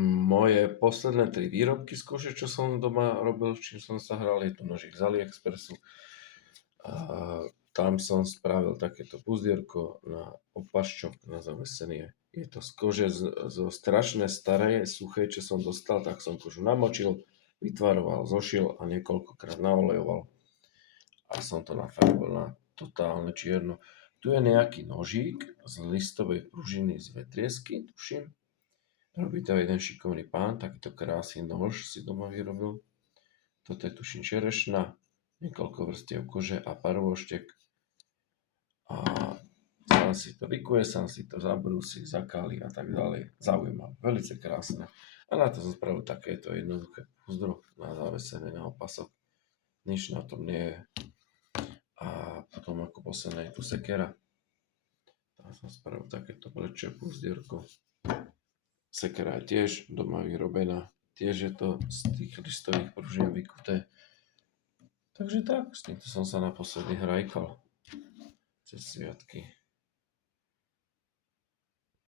Moje posledné 3 výrobky z kože, čo som doma robil, čím som sa hral, je tu nožík z AliExpressu. A tam som spravil takéto puzdierko na opaščok na zavesenie. Je to z kože zo strašné staré, suché, čo som dostal, tak som kožu namočil, vytvaroval, zošil a niekoľkokrát naolejoval. A som to nafarbil na totálne čierno. Tu je nejaký nožík z listovej pružiny z vetriesky, tuším. Robí to jeden šikovný pán, takýto krásny nož si doma vyrobil. Toto je tuším čerešna, niekoľko vrstiev kože a parvoštek. A sám si to vykuje, sám si to zabrúsi, zakali a tak ďalej. Zaujímavé, veľmi krásne. A na to som spravil takéto jednoduché púzdro na zavesené na opasok. Nič na tom nie je. A potom ako posledné je tu sekera. Tam som spravil takéto blečie púzdierko. Sekera je tiež doma vyrobená. Tiež je to z tých listových pružien vykuté. Takže tak, s týmto som sa naposledy hrajkal cez sviatky.